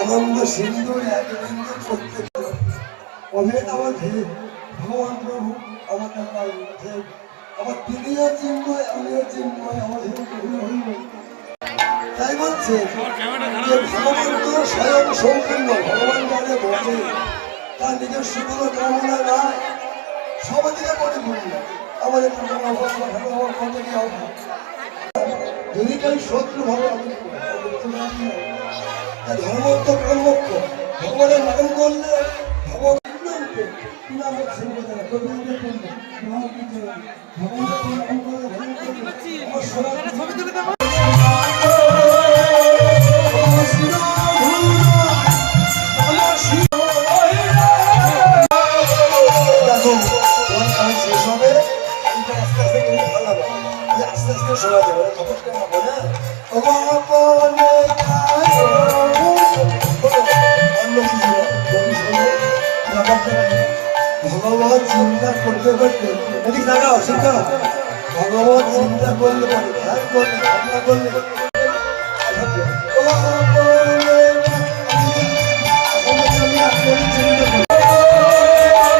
আনন্দ সিন্ধু অভেদ আমার ভেদ ভগবান প্রভু আমাদের আমার তিনিও চিন্ময় আমিও চিন্ময় আমাদের তাই বলছে যে ভগবান তো স্বয়ং সম্পূর্ণ ভগবান জানে বসে তার নিজস্ব কোনো কামনা নাই সবাদিকে পরিপূর্ণ আমাদের কতটি অভাব যদি কেউ শত্রু ভাবে আমি ধর্ম তো কর্মক্ষ ভগবানের নাম করলে ভগবান শেষ হবে আস্তে আস্তে কিন্তু ভালো হবে আস্তে আস্তে শোনা যাবে তপস্য হবে না ভগবত চিন্তা করতে করতে এদিক জায়গা অসুবিধা ভগবত চিন্তা করলে ধ্যান করলে ভাবনা করলে